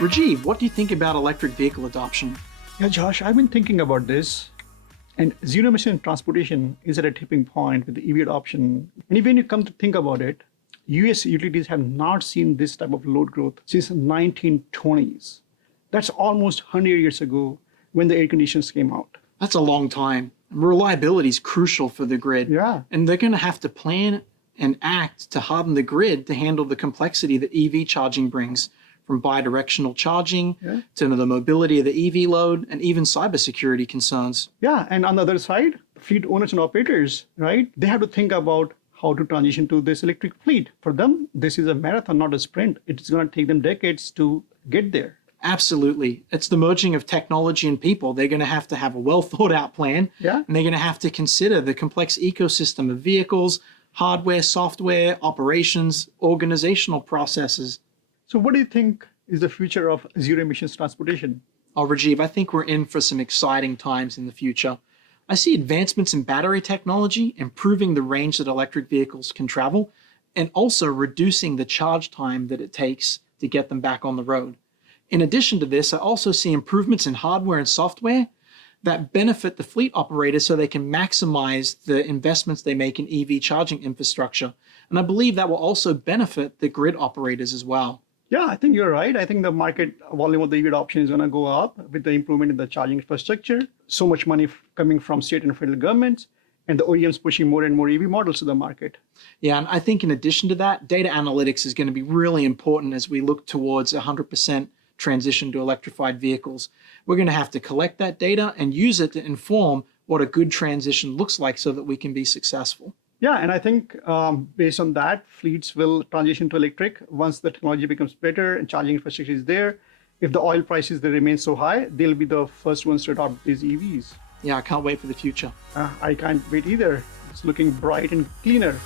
Rajiv, what do you think about electric vehicle adoption? Yeah, Josh, I've been thinking about this. And zero emission transportation is at a tipping point with the EV adoption. And when you come to think about it, US utilities have not seen this type of load growth since the 1920s. That's almost 100 years ago when the air conditioners came out. That's a long time. Reliability is crucial for the grid. Yeah. And they're going to have to plan and act to harden the grid to handle the complexity that EV charging brings, from bidirectional charging to the mobility of the EV load and even cybersecurity concerns. Yeah, and on the other side, fleet owners and operators, right? They have to think about how to transition to this electric fleet. For them, this is a marathon, not a sprint. It's going to take them decades to get there. Absolutely. It's the merging of technology and people. They're going to have a well thought out plan. Yeah. And they're going to have to consider the complex ecosystem of vehicles, hardware, software, operations, organizational processes. So what do you think is the future of zero emissions transportation? Oh, Rajiv, I think we're in for some exciting times in the future. I see advancements in battery technology, improving the range that electric vehicles can travel, and also reducing the charge time that it takes to get them back on the road. In addition to this, I also see improvements in hardware and software that benefit the fleet operators so they can maximize the investments they make in EV charging infrastructure. And I believe that will also benefit the grid operators as well. Yeah, I think you're right. I think the market volume of the EV adoption is going to go up with the improvement in the charging infrastructure. So much money coming from state and federal governments, and the OEMs pushing more and more EV models to the market. Yeah, and I think in addition to that, data analytics is going to be really important as we look towards 100% transition to electrified vehicles. We're going to have to collect that data and use it to inform what a good transition looks like so that we can be successful. Yeah, and I think based on that, fleets will transition to electric once the technology becomes better and charging infrastructure is there. If the oil prices they remain so high, they'll be the first ones to adopt these EVs. Yeah, I can't wait for the future. I can't wait either. It's looking bright and cleaner.